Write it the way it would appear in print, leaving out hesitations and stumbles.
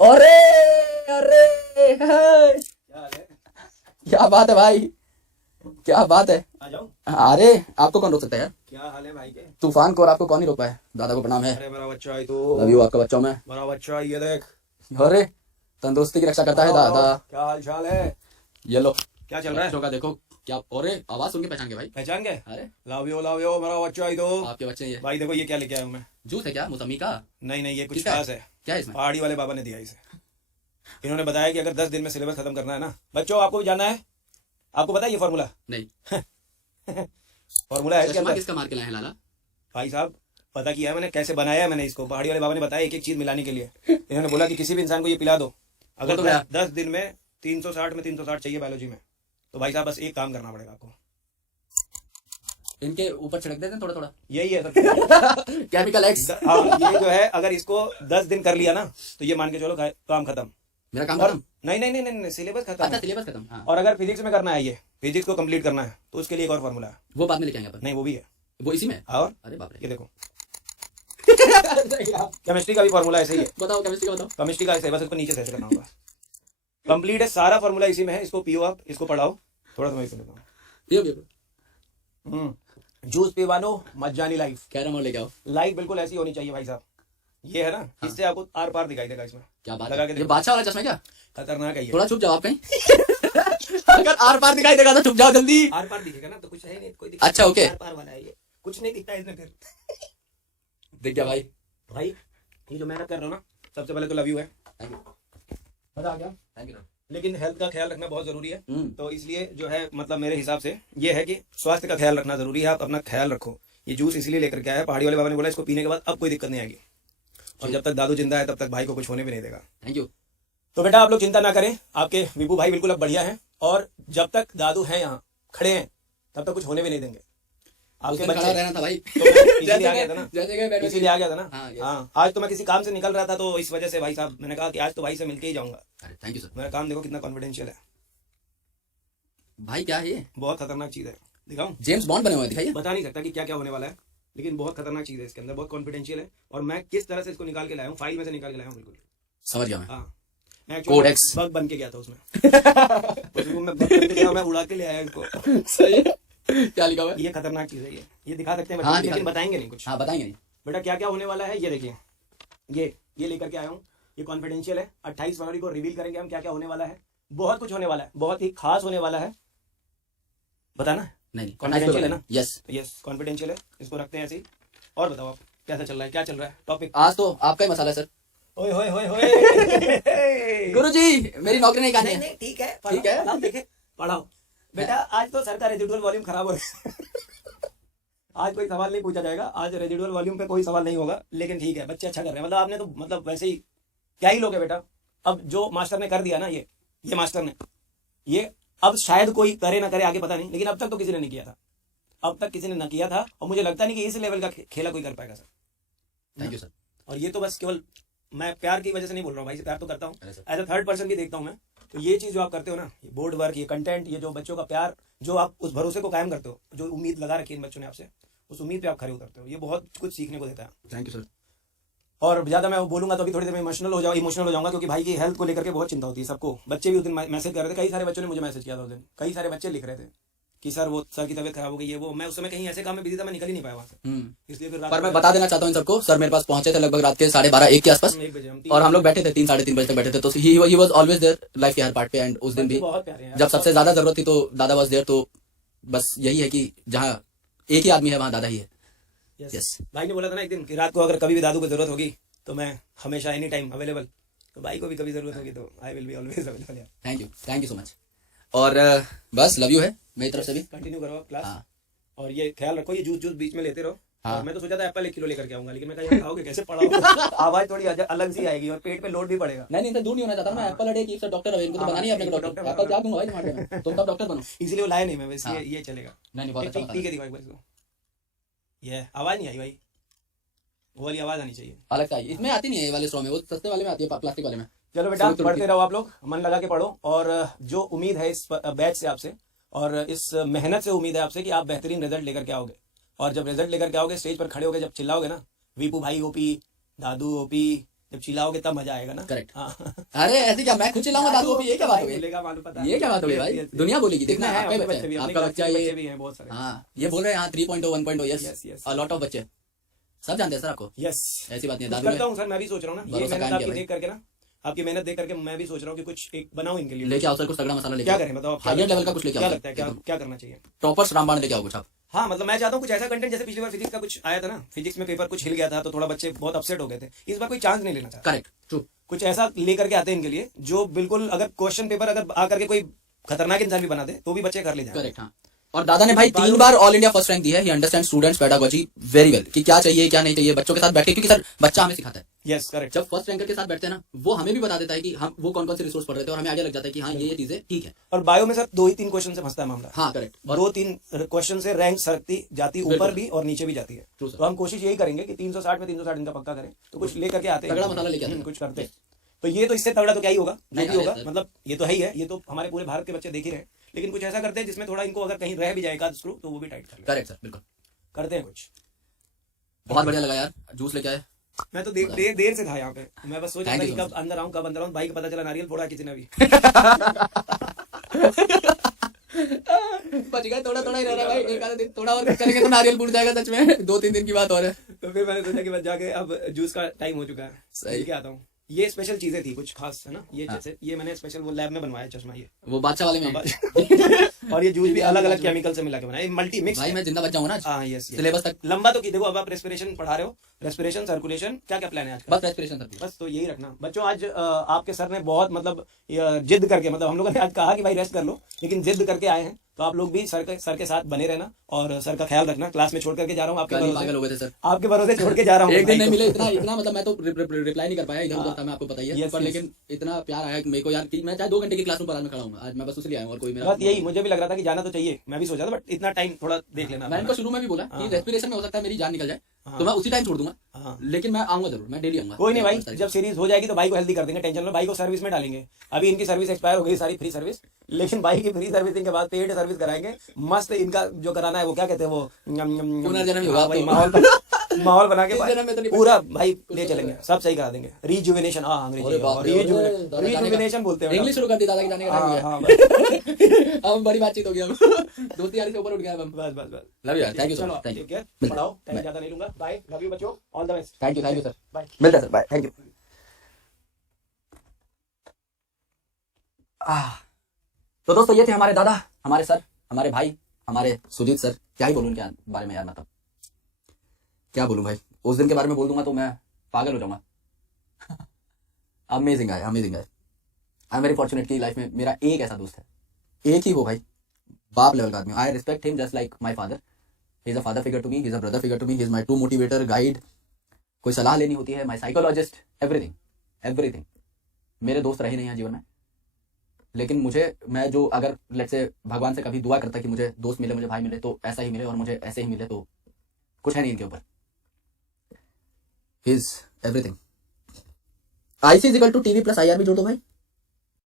अरे अरे हाय, क्या हाल है? क्या बात है भाई, क्या बात है। आ जाओ। अरे आपको कौन रोक सकता है यार, क्या हाल है भाई के? तूफान को, और आपको कौन ही रोक पाए। दादा को प्रणाम है। अरे मेरा बच्चा है तो। लव यू आपका बच्चों में। मेरा बच्चा है, ये देख। अरे तंदुरुस्ती की रक्षा करता है बताओ, दादा। क्या हाल चाल है? ये लो क्या चल रहा बच्चों है? का देखो क्या। अरे आवाज सुन के पहचान के भाई। पहचान गए? अरे लव यू मेरा बच्चा है तो। आपके बच्चे ये भाई देखो ये क्या लेके आया हूँ मैं। जूस है क्या, मौसमी का? नहीं नहीं, ये कुछ किसका है? खास है। क्या है इसमें? पहाड़ी वाले बाबा ने दिया इसे। इन्होंने बताया कि अगर 10 दिन में सिलेबस खत्म करना है ना बच्चों, आपको भी जानना है। आपको पता है ये फॉर्मूला? नहीं। फॉर्मूला है इसके चश्मा अंदर। किसका मार के लाए हैं लाला? भाई साहब, पता किया है मैंने कैसे बनाया है। मैंने इसको पहाड़ी वाले बाबा ने बताया एक एक चीज मिलाने के लिए। इन्होंने बोला कि किसी भी इंसान को ये पिला दो, अगर तो गया। 10 दिन में 360 में 360 चाहिए बायोलॉजी में, तो भाई साहब बस एक काम करना पड़ेगा आपको। इनके ऊपर छिड़क देते हैं थोड़ा थोड़ा। यही है सब। Chemical x. हाँ, ये जो है अगर इसको 10 दिन कर लिया ना तो ये मान के चलो काम खत्म। मेरा काम और खत्म। नहीं नहीं नहीं नहीं, सिलेबस खत्म अच्छा है। सिलेबस खत्म, हाँ। और अगर फिजिक्स में करना है, ये फिजिक्स को कंप्लीट करना है, तो उसके लिए एक और फॉर्मूला है। वो बाद में लेके आएंगे अपन। नहीं वो भी है। वो इसी में है? और अरे बाप रे। ये देखो, केमिस्ट्री का भी फॉर्मूला ऐसे ही है। बताओ केमिस्ट्री का बताओ। केमिस्ट्री का ऐसे है, बस इसको नीचे से ऐसे करना होगा। कंप्लीट है, सारा फॉर्मूला इसी में है। इसको पियो आप, इसको पढ़ाओ। थोड़ा समय सुन लेता पियो पियो। हूँ। जूस पीवानो मज्जानी लाइफ। कैरम और लेके आओ। लाइफ बिल्कुल ऐसी होनी चाहिए भाई साहब। ये है ना, हाँ। इससे आपको आर पार दिखाई देगा इसमें। क्या बात लगा है, के ये देखो। बादशाह वाला चश्मा है क्या? खतरनाक है ये। थोड़ा छुप जाओ आप कहीं। अगर आर पार दिखाई देगा तो छुप जाओ जल्दी। आर पार दिखेगा ना तो कुछ है नहीं, कोई दिक्कत अच्छा, नहीं। ओके। आर पार वाला है ये, कुछ नहीं दिखता है इसमें फिर। देख गया भाई। भाई ये जो मेहनत कर रहे हो ना, सबसे पहले तो लव यू है। Thank you. मजा आ गया। Thank you. लेकिन हेल्थ का ख्याल रखना बहुत जरूरी है। हम्म। तो इसलिए जो है मतलब मेरे हिसाब से ये है कि स्वास्थ्य का ख्याल रखना जरूरी है। आप अपना ख्याल रखो। ये जूस इसलिए लेकर के आया है, पहाड़ी वाले बाबा ने बोला इसको पीने के बाद अब कोई दिक्कत नहीं आएगी। और जब तक दादू जिंदा है तब तक भाई को कुछ होने भी नहीं देगा। Thank you. तो बेटा आप लोग चिंता ना करें, आपके विभू भाई बिल्कुल अब बढ़िया हैं। और जब तक दादू हैं यहाँ खड़े हैं तब तक कुछ होने भी नहीं देंगे आपके उसमें खड़ा बच्चे। रहना था भाई। तो इसीलिए आ गया था ना, जैसे गए बैठो। इसीलिए आ गया था ना। हाँ, yes। हाँ, आज तो मैं किसी काम से निकल रहा था तो इस वजह से भाई साहब मैंने कहा कि आज तो भाई से मिलके ही जाऊंगा। अरे थैंक यू सर। मेरा काम देखो कितना कॉन्फिडेंशियल है। भाई क्या है ये? बहुत खतरनाक चीज है, दिखाऊं? जेम्स बॉन्ड बने हुए हैं, दिखाइए। बता नहीं सकता कि क्या क्या होने वाला है, लेकिन बहुत खतरनाक चीज है इसके अंदर, बहुत कॉन्फिडेंशियल है। और मैं किस तरह से इसको निकाल के लाया हूँ, फाइल में से निकाल के लाया हूँ बिल्कुल। समझ गया मैं। हाँ, मैं Code एक्चुअली X। बग बन के गया था उसमें। उस रूम में बग बन के गया, मैं उड़ा के ले आया इसको। सही है। क्या लिखा हुआ है? ये खतरनाक चीज है। ये दिखा सकते हैं हाँ, बच्चों को, दिखा लेकिन दो। बताएंगे नहीं कुछ। हाँ बताएंगे नहीं। बेटा क्या क्या होने वाला है ये देखिए। ये लेकर के आया हूँ, ये कॉन्फिडेंशियल है। 28 फरवरी को रिवील करेंगे हम क्या क्या होने वाला है। बहुत कुछ होने वाला है, बहुत ही खास होने वाला है। बताना नहीं कॉन्फिडेंशियल है ना? यस। यस कॉन्फिडेंशियल है, इसको रखते हैं ऐसे ही। और बताओ आप कैसा चल रहा है, क्या चल रहा है टॉपिक? आज तो आपका ही मसाला है सर। ओए होए होए होए। गुरुजी मेरी नौकरी नहीं खानी नहीं है। नहीं ठीक है, ठीक है। पढ़ाओ, देखे पढ़ाओ। बेटा आज तो सर का रेजिडुअल वॉल्यूम खराब हो गया। आज कोई सवाल नहीं पूछा जाएगा, आज रेजिडुअल वॉल्यूम पे कोई सवाल नहीं होगा। लेकिन ठीक है, बच्चे अच्छा कर रहे हैं। मतलब आपने तो मतलब वैसे ही क्या ही लोगे बेटा। अब जो मास्टर ने कर दिया ना, ये मास्टर ने, ये अब शायद कोई करे ना करे आगे पता नहीं, लेकिन अब तक तो किसी ने नहीं किया था। अब तक किसी ने ना किया था, और मुझे लगता नहीं कि इस लेवल का खेला कोई कर पाएगा सर। Thank you sir. और ये तो बस केवल मैं प्यार की वजह से नहीं बोल रहा हूँ भाई, से प्यार तो करता हूँ, अरे sir. As a third person भी देखता हूँ मैं। तो ये चीज जो आप करते हो ना, ये बोर्ड वर्क, ये कंटेंट, ये जो बच्चों का प्यार, जो आप उस भरोसे को कायम करते हो, जो उम्मीद लगा रखी है इन बच्चों ने आपसे, उस उम्मीद पे आप खड़े उतरते हो, ये बहुत कुछ सीखने को देता है। Thank you sir. और ज्यादा मैं बोलूंगा तो अभी थोड़ी देर में इमोशनल हो जाऊंगा, क्योंकि भाई की हेल्थ को लेकर के बहुत चिंता होती है सबको। बच्चे भी उस दिन मैसेज कर रहे थे, कई सारे बच्चों ने मुझे मैसेज किया था उस दिन। कई सारे बच्चे लिख रहे थे कि सर वो सर की तबीयत खराब हो गई है, वो मैं उस समय कहीं ऐसे काम में बिजी था, मैं निकल ही नहीं पाया वहां से। इसलिए फिर पर मैं बता देना चाहता हूँ इन सबको, सर मेरे पास पहुंचे थे लगभग रात के 12:30-1 के आसपास। 1 बजे हम और हम लोग बैठे थे 3-3:30 बजे तक बैठे थे। तो he was always their life के हर पार्ट पे। एंड उस दिन भी बहुत प्यारे हैं जब सबसे ज्यादा जरूरत थी तो दादा वाज देयर। तो बस यही है कि जहाँ एक ही आदमी है वहाँ दादा ही है। यस। भाई ने बोला था ना एक दिन कि रात को अगर कभी भी दादू को जरूरत होगी तो मैं हमेशा एनी टाइम अवेलेबल। तो भाई को भी कभी जरूरत होगी तो I will be always available. Thank you so much. और बस लव यू है मेरी तरफ से भी। कंटिन्यू करो आप क्लास। हाँ। और ये ख्याल रखो, ये जूस बीच में लेते रहो। हाँ। और मैं तो सोचा था एप्पल 1 किलो लेकर के आऊंगा, लेकिन मैं कहीं खाओगे कैसे, पड़ा आवाज थोड़ी अलग सी आएगी और पेट पे लोड भी पड़ेगा। नहीं तो दूर नहीं होना चाहता मैं। एप्पल अड़े की डॉक्टर है, इनको तो बनानी है अपने को डॉक्टर। एप्पल क्या दूंगा भाई तुम्हारे में, तुम तब डॉक्टर बनो। इसलिए वो लाया नहीं मैं, वैसे हाँ। ये चलेगा। नहीं बहुत अच्छा पी के दिखाओ एक बार इसको। ये आवाज नहीं आई भाई, वो वाली आवाज आनी चाहिए। अलग सा इसमें आती नहीं है, ये वाले स्ट्रॉ में, वो सस्ते वाले में आती है, प्लास्टिक वाले में। चलो बेटा पढ़ते रहो आप लोग, मन लगा के पढ़ो। और जो उम्मीद है इस बैच से आपसे, और इस मेहनत से उम्मीद है आपसे कि आप बेहतरीन रिजल्ट लेकर के आओगे। और जब रिजल्ट लेकर के आओगे, स्टेज पर खड़े होकर जब चिल्लाओगे ना, वीपू भाई ओपी, दादू ओपी, जब चिल्लाओगे तब मजा आएगा ना। करेक्ट। हाँ अरे ऐसे क्या, मैं खुद चिल्लाऊंगा दादू अभी, ये क्या बात हो गई? बोलेगा, मालूम पता है। ये क्या बात हो गई भाई? दुनिया बोलेगी, देखना है, आपका ही अपने बच्चा बच्चे भी, है, अपनी आपका क्लास बच्चा के ये, बच्चे भी हैं बहुत सारे। हाँ ये बोल रहे हैं, हाँ 3.0 1.0 Yes, yes, yes. A lot of बच्चे सब जानते हैं सर आपको, यस, ऐसी बात नहीं है। कुछ दादू करता ने हूँ सर, मैं भी सोच रहा हूँ ना, ये भरोसा मेहनत कायम आपकी किया देख करके ना, आपकी मेहनत देख करके मैं भी सोच रहा हूँ कि कुछ एक बनाऊं इनके लिए। लेके आओ सर, कुछ तगड़ा मसाला लेके क्या आओ, करें बताओ, आप क्या हायर लगता लेवल का है? कुछ लेके क्या आओ लगता है, क्या क्या करना चाहिए? टॉपर्स रामबाण लेके आओ कुछ आप। हाँ मतलब मैं चाहता हूँ कुछ ऐसा कंटेंट, जैसे पिछली बार फिजिक्स का कुछ आया था ना, फिजिक्स में पेपर कुछ हिल गया था तो थोड़ा बच्चे बहुत अपसेट हो गए थे, इस बार कोई चांस नहीं लेना चाहता। Correct, true. कुछ ऐसा लेकर के आते हैं इनके लिए जो बिल्कुल, अगर क्वेश्चन पेपर अगर आकर के कोई खतरनाक इंसान भी बना दे तो भी बच्चे कर ले जाएंगे। करेक्ट, हाँ। और दादा ने भाई 3 बार ऑल इंडिया फर्स्ट रैंक दी है, ही understand students pedagogy very well, कि क्या चाहिए क्या नहीं चाहिए बच्चों के साथ बैठ के, क्योंकि सर बच्चा हमें सिखाता है। Yes correct. जब फर्स्ट रैंकर के साथ बैठते हैं ना, वो हमें भी बता देता है कि हम वो कौन कौन से रिसोर्स पढ़ रहे थे, और हमें आइडिया लग जाता है कि हाँ ये चीजें ठीक है। और बायो में सर 2 ही 3 क्वेश्चन से फंसता है मामला। हाँ करेक्ट, और 2-3 क्वेश्चन से रैंक सरकती जाती, ऊपर भी और नीचे भी जाती है। True, sir. तो हम कोशिश यही करेंगे कि 360 में 360 इनका पक्का करें, तो कुछ लेकर के आते हैं, तगड़ा मसाला लेके आते हैं। कुछ करते हैं। तो ये तो इससे तगड़ा तो क्या ही होगा, जो नहीं, भी होगा, सर। मतलब ये तो है ही है, ये तो हमारे पूरे भारत के बच्चे देख ही रहे हैं, लेकिन कुछ ऐसा करते हैं जिसमें थोड़ा इनको अगर कहीं रह भी जाएगा स्क्रू तो वो भी टाइट कर ले। करेक्ट सर, बिल्कुल। करते हैं कुछ। बहुत बढ़िया लगा यार, जूस लेके आए। मैं तो देर से था यहाँ पे, मैं बस सोच रहा Thank था you कि so कब अंदर आऊँ कब अंदर आऊँ, भाई को पता चला नारियल फोड़ा किसी ने भी। बच गए, थोड़ा थोड़ा ही रह रहा है भाई, एक आधा दिन थोड़ा और करेंगे तो नारियल फूट जाएगा सच में, 2-3 दिन की बात और है। तो फिर मैंने सोचा कि बस जाके अब जूस का टाइम हो चुका है, सही। लेके आता हूँ। ये स्पेशल चीजें थी कुछ खास, है ना, ये हाँ। जैसे ये मैंने स्पेशल वो लैब में बनवाया चश्मा, ये वो बादशाह वाले में और ये जूस भी अलग अलग केमिकल से मिला के बनाया, मल्टी मिक्स। भाई मैं जिंदा बच जाऊँ ना आज, हाँ यस, सिलेबस तक। लंबा तो की देखो, अब आप रेस्पिरेशन पढ़ा रहे हो, रेस्पिरेशन सर्कुलेशन, क्या क्या प्लान है आज का? बस रेस्पिरेशन सर। बस तो यही रखना बच्चों। आज आपके सर ने बहुत मतलब जिद करके, मतलब हम लोगों ने आज कहा कि भाई रेस्ट कर लो, लेकिन जिद करके आए हैं, तो आप लोग भी सर के साथ बने रहना और सर का ख्याल रखना। क्लास में छोड़ करके जा रहा हूँ आपके पागल भरोसे, हो गए थे सर, आपके भरोसे छोड़ के जा रहा हूँ। एक दिन नहीं भाई मिले, को। इतना इतना मतलब मैं तो रिप्लाई नहीं कर पाया, इधर उधर था, मैं आपको पता ही है। Yes, पर yes. लेकिन इतना प्यार आया मेरे को यार कि मैं चाहे 2 घंटे की क्लास में पर आज में खड़ा हूँ, आज मैं बस उसलिए आया हूँ, और कोई मेरा बस यही मुझे भी लग रहा था कि जाना तो चाहिए, मैं भी सोचा था, बट इतना टाइम थोड़ा देख लेना। मैंने इनको शुरू में भी बोला कि हाँ। रेस्पिरेशन में हो सकता है मेरी जान निकल जाए, हाँ। तो मैं उसी टाइम छोड़ दूंगा, हाँ। लेकिन मैं आऊंगा जरूर, मैं डेली आऊंगा। कोई नहीं भाई, 5 तारीख जब सीरीज हो जाएगी तो भाई को हेल्दी कर देंगे, टेंशन लो, भाई को सर्विस में डालेंगे। अभी इनकी सर्विस एक्सपायर हो गई सारी, फ्री सर्विस, लेकिन भाई की फ्री सर्विसिंग के बाद पेड सर्विस कराएंगे मस्त। इनका जो कराना है वो क्या कहते हैं, वो पुनर्जन्म ही होगा हाँ, अब भाई तो। माहौल बना के इस जन्म में तो नहीं पूरा भाई ले चलेंगे, सब सही करा देंगे। रिजुविनेशन, हाँ अरे बाप रे, दादा जाने का- रिजुविनेशन बोलते हैं इंग्लिश शुरू कर दी, दादा के जाने का टाइम हो हाँ, गया। अब बड़ी बातचीत हो गई, अब दोस्ती यारी से ऊपर उठ गया अब हम। बस बस बस। लव यू यार, थैंक यू सो चलो मच, थैंक यू, ठीक है, पढ़ाओ, टाइम ज्यादा नहीं लूंगा। बाय, लव यू बच्चों, all the best. Thank you sir, bye. मिलते हैं सर, बाय, थैंक यू। तो दोस्तों ये थे हमारे दादा, हमारे सर, हमारे भाई, हमारे सुजीत सर। क्या ही बोलूं इनके बारे में यार, मतलब क्या बोलूं भाई, उस दिन के बारे में बोल दूंगा तो मैं पागल हो जाऊंगा। अमेजिंग है, अमेजिंग है। आई एम वेरी फॉर्चुनेट कि लाइफ में मेरा एक ऐसा दोस्त है, एक ही वो भाई, बाप लेवल का आदमी। I respect him just like my father. He is a father figure to me, he is a brother figure to me, he is my true motivator, guide. कोई सलाह लेनी होती है, माई साइकोलॉजिस्ट, एवरीथिंग एवरीथिंग। मेरे दोस्त रहे नहीं हैं जीवन में, लेकिन मुझे, मैं जो अगर लेट्स से भगवान से कभी दुआ करता कि मुझे दोस्त मिले, मुझे भाई मिले, तो ऐसा ही मिले, और मुझे ऐसे ही मिले, तो कुछ है नहीं इनके ऊपर। He is everything. IC = TV + IR भी जोड़ दो भाई।